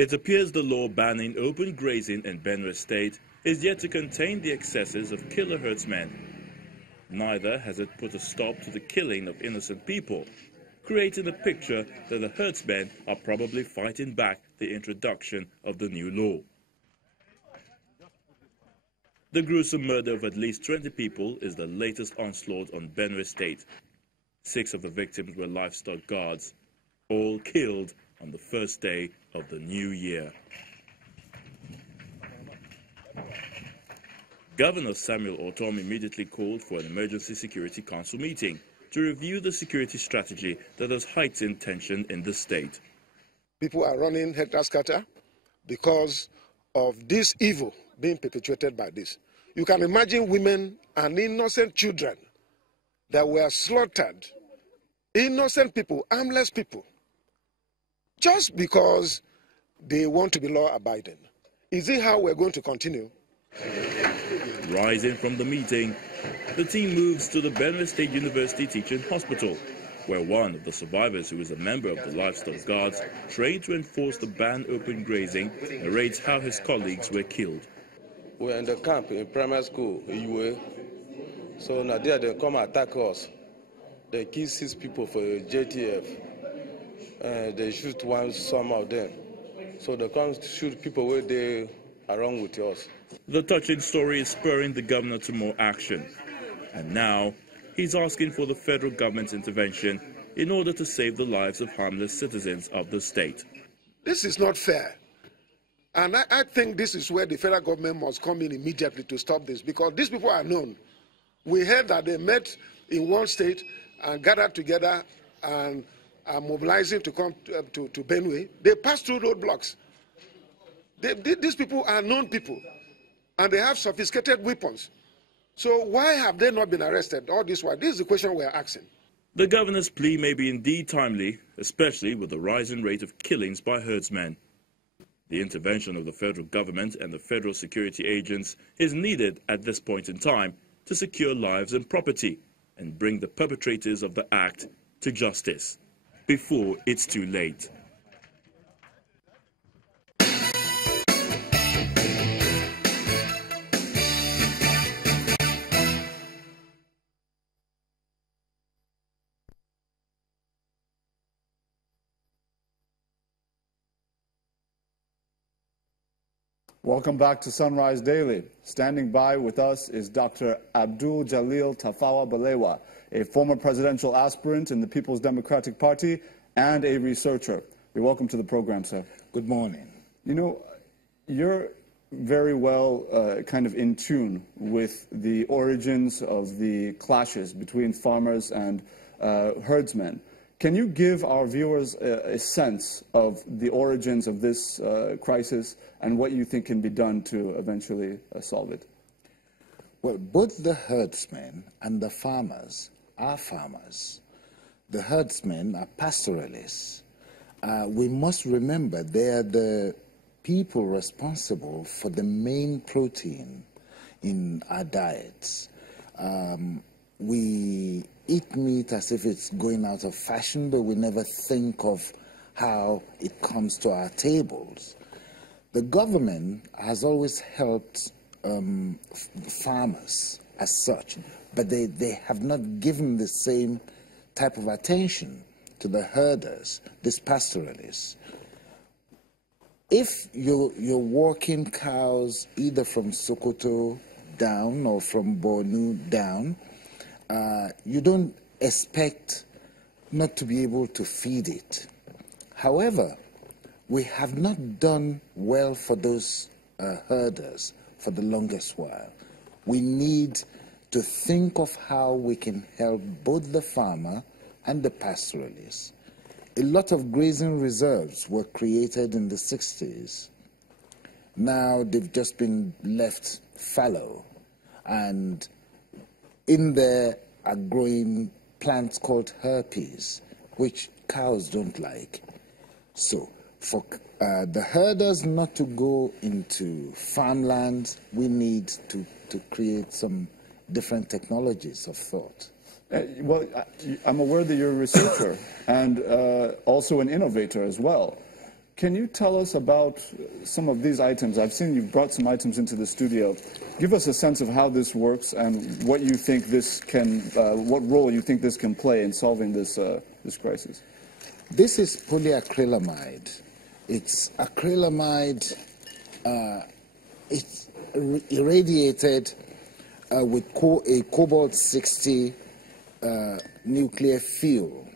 It appears the law banning open grazing in Benue State is yet to contain the excesses of killer herdsmen. Neither has it put a stop to the killing of innocent people, creating a picture that the herdsmen are probably fighting back the introduction of the new law. The gruesome murder of at least 20 people is the latest onslaught on Benue State. 6 of the victims were livestock guards, all killed on the first day of the new year. Governor Samuel Ortom immediately called for an emergency security council meeting to review the security strategy that has heightened tension in the state. People are running helter-skelter because of this evil being perpetuated by this. You can imagine women and innocent children that were slaughtered, innocent people, harmless people, just because they want to be law-abiding. Is it how we're going to continue? Rising from the meeting, the team moves to the Benue State University Teaching Hospital, where one of the survivors, who is a member of the livestock guards trained to enforce the ban open grazing, narrates how his colleagues were killed. We're in the camp in primary school in UA. So now they come attack us. They kill 6 people for JTF. They shoot some of them. So they come to shoot people where they are wrong with us. The touching story is spurring the governor to more action. And now, he's asking for the federal government's intervention in order to save the lives of harmless citizens of the state. This is not fair. And I think this is where the federal government must come in immediately to stop this, because these people are known. We heard that they met in one state and gathered together and are mobilizing to come to Benue. They passed through roadblocks. These people are known people, and they have sophisticated weapons. So why have they not been arrested all this while? This is the question we are asking. The governor's plea may be indeed timely, especially with the rising rate of killings by herdsmen. The intervention of the federal government and the federal security agents is needed at this point in time to secure lives and property and bring the perpetrators of the act to justice before it's too late. Welcome back to Sunrise Daily. Standing by with us is Dr. Abdul Jalil Tafawa Balewa, a former presidential aspirant in the People's Democratic Party and a researcher. You're welcome to the program, sir. Good morning. You know, you're very well kind of in tune with the origins of the clashes between farmers and herdsmen. Can you give our viewers a sense of the origins of this crisis and what you think can be done to eventually solve it? Well, both the herdsmen and the farmers are farmers. The herdsmen are pastoralists. We must remember they are the people responsible for the main protein in our diets. We eat meat as if it's going out of fashion, but we never think of how it comes to our tables. The government has always helped farmers as such, but they have not given the same type of attention to the herders, these pastoralists. If you're walking cows either from Sokoto down or from Bornu down, you don't expect not to be able to feed it. However, we have not done well for those herders for the longest while. We need to think of how we can help both the farmer and the pastoralists. A lot of grazing reserves were created in the 60s. Now they've just been left fallow, and in there are growing plants called herpes, which cows don't like. So for the herders not to go into farmlands, we need to create some different technologies of thought. Well, I'm aware that you're a researcher and also an innovator as well. Can you tell us about some of these items? I've seen you've brought some items into the studio. Give us a sense of how this works and what you think this can, what role you think this can play in solving this, this crisis. This is polyacrylamide. It's acrylamide. It's irradiated with a cobalt-60 nuclear fuel,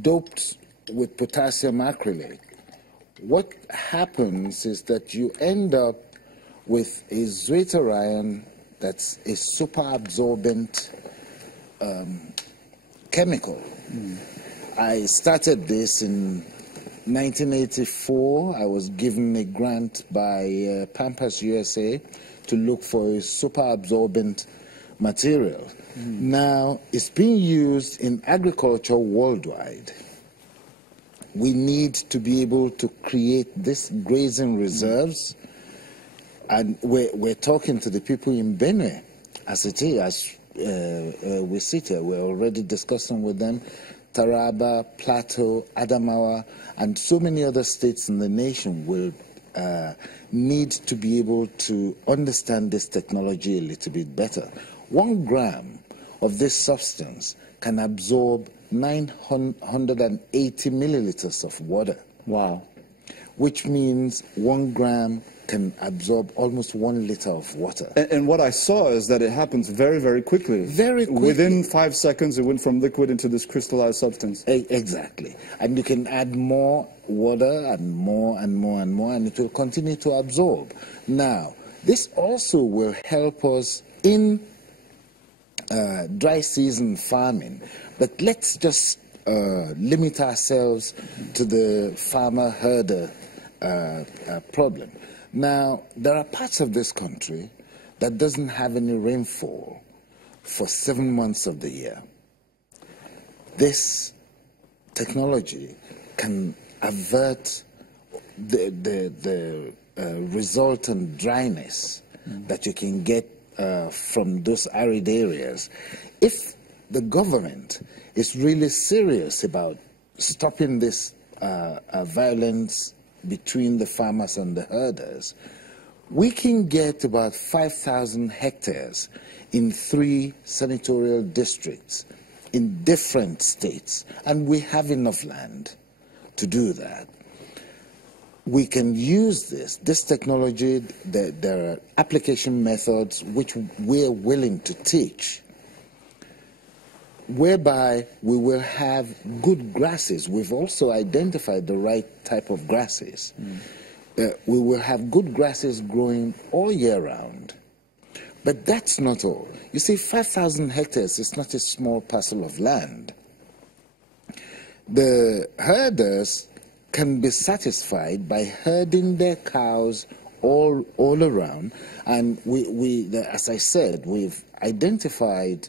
doped with potassium acrylate. What happens is that you end up with a zwitterion that's a super-absorbent chemical. I started this in 1984. I was given a grant by Pampas USA to look for a super-absorbent material. Now, it's being used in agriculture worldwide. We need to be able to create this grazing reserves, and we're talking to the people in Benue as it is, as we sit here. We're already discussing with them. Taraba, Plateau, Adamawa, and so many other states in the nation will need to be able to understand this technology a little bit better. 1 gram of this substance can absorb 980 milliliters of water. Wow. Which means 1 gram can absorb almost 1 liter of water. And what I saw is that it happens very, very quickly. Very quickly. Within 5 seconds, it went from liquid into this crystallized substance. Exactly. And you can add more water and more and more and more, and it will continue to absorb. Now, this also will help us in dry season farming. But let's just limit ourselves to the farmer-herder problem. Now, there are parts of this country that doesn't have any rainfall for 7 months of the year. This technology can avert the resultant dryness that you can get from those arid areas. If the government is really serious about stopping this violence between the farmers and the herders, we can get about 5,000 hectares in 3 senatorial districts in different states, and we have enough land to do that. We can use this technology. There are application methods which we're willing to teach, whereby we will have good grasses. We've also identified the right type of grasses. We will have good grasses growing all year round. But that's not all. You see, 5,000 hectares is not a small parcel of land. The herders can be satisfied by herding their cows all around. And as I said, we've identified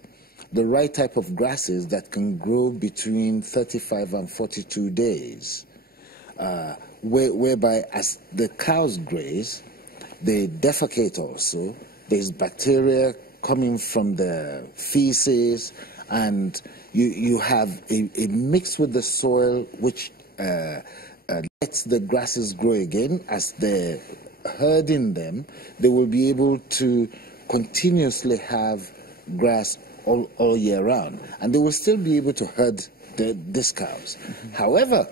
the right type of grasses that can grow between 35 and 42 days, whereby as the cows graze, they defecate also. There's bacteria coming from the feces, and you have a mix with the soil which lets the grasses grow again. As they're herding them, they will be able to continuously have grass all year round, and they will still be able to herd these cows. However,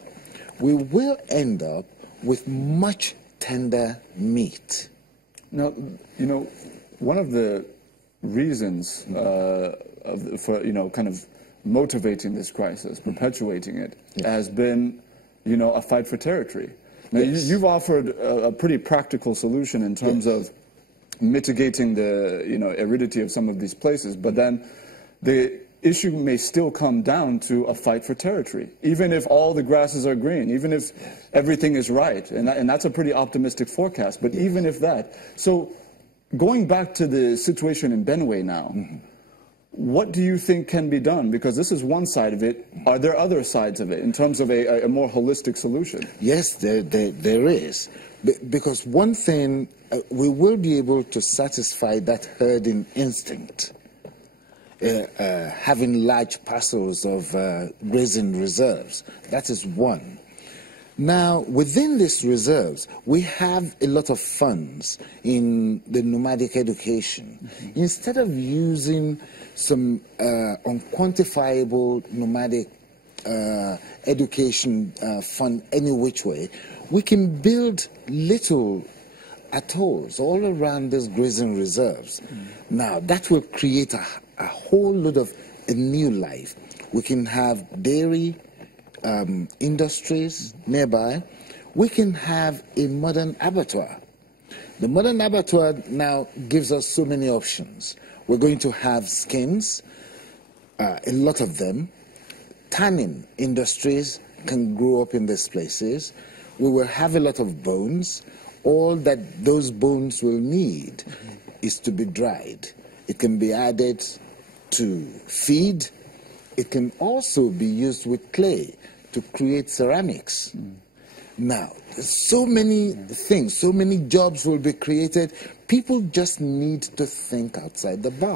we will end up with much tender meat. Now, you know, one of the reasons for, you know, kind of motivating this crisis, perpetuating it, has been, you know, a fight for territory. Now, you've offered a pretty practical solution in terms of mitigating the, you know, aridity of some of these places, but then the issue may still come down to a fight for territory, even if all the grasses are green, even if everything is right, and that's a pretty optimistic forecast, but even if that. So going back to the situation in Benue now, what do you think can be done? Because this is one side of it. Are there other sides of it in terms of a more holistic solution? Yes, there is. Because one thing, we will be able to satisfy that herding instinct. Having large parcels of grazing reserves. That is one. Now, within these reserves, we have a lot of funds in the nomadic education. Mm-hmm. Instead of using some unquantifiable nomadic education fund any which way, we can build little atolls all around these grazing reserves. Mm-hmm. Now, that will create a whole lot of a new life. We can have dairy industries nearby. We can have a modern abattoir. The modern abattoir now gives us so many options. We're going to have skins, a lot of them. Tanning industries can grow up in these places. We will have a lot of bones. All that those bones will need is to be dried. It can be added to feed. It can also be used with clay to create ceramics. Now, so many things, so many jobs will be created. People just need to think outside the box.